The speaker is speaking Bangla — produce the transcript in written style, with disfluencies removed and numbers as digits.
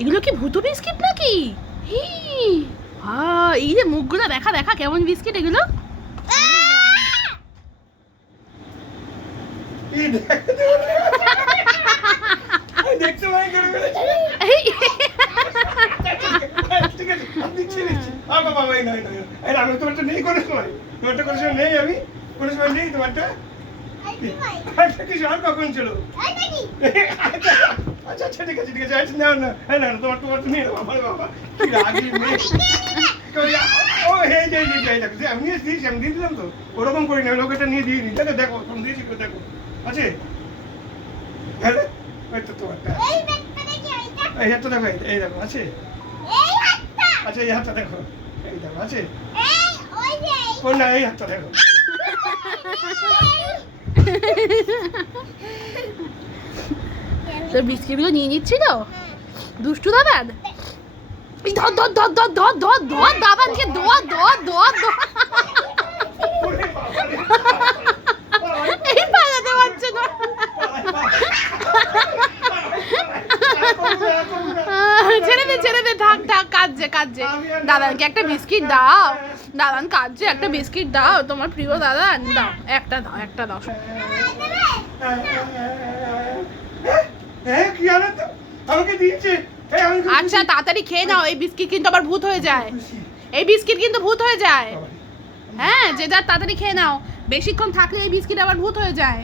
এগুলো কি ভূত বিস্কিট নাকি? এই যে মুখগুলো দেখা দেখা কেমন বিস্কিট এগুলো। দেখতে পাই আমি তোমারটা নেই কোনো সময়, তোমারটা কোনো সময় নেই, আমি কোনো সময় নেই তোমারটা। কখন ছিল? আচ্ছা আচ্ছা ঠিক আছে ঠিক আছে, আচ্ছা নাও না, হ্যাঁ না তোমার তোমারটা নিয়ে নেবো। আমার বাবা কি রাগি মেয়ে। ও এই যে দেখো আমি দিয়েছি, আমি দিয়ে দিলাম তো, ওরকম করি না, লোকেটা নিয়ে দিয়ে দিই। দেখো দেখো তুমি দিয়েছি, দেখো আছে। হ্যাঁ ওই তো তোমারটা, এই হাতটা দেখো, এই দেখো আছে। আচ্ছা এই হাতটা দেখো, এই দেখো আছে। কোন না, এই হাতটা দেখো। তো বিস্কিটগুলো নিয়ে নিচ্ছিল দুষ্টু দাদান। ধর ধর ধর ধর ধর ধর ধর দাদানকে, ধর ধর ধর ধর। এই পালাতে পারছে না। ছেড়ে দে থাক থাক, কাঁদছে কাঁদছে। দাদানকে একটা বিস্কিট দাও, দাদান কাঁদছে, একটা বিস্কিট দাও, তোমার প্রিয় দাদান দাও, একটা দাও একটা দাও। আচ্ছা তাড়াতাড়ি খেয়ে নাও, এই বিস্কিট কিন্তু আবার ভূত হয়ে যায়, এই বিস্কিট কিন্তু ভূত হয়ে যায়। হ্যাঁ যে যার তাড়াতাড়ি খেয়ে নাও, বেশিক্ষণ থাকলে এই বিস্কিট আবার ভূত হয়ে যায়।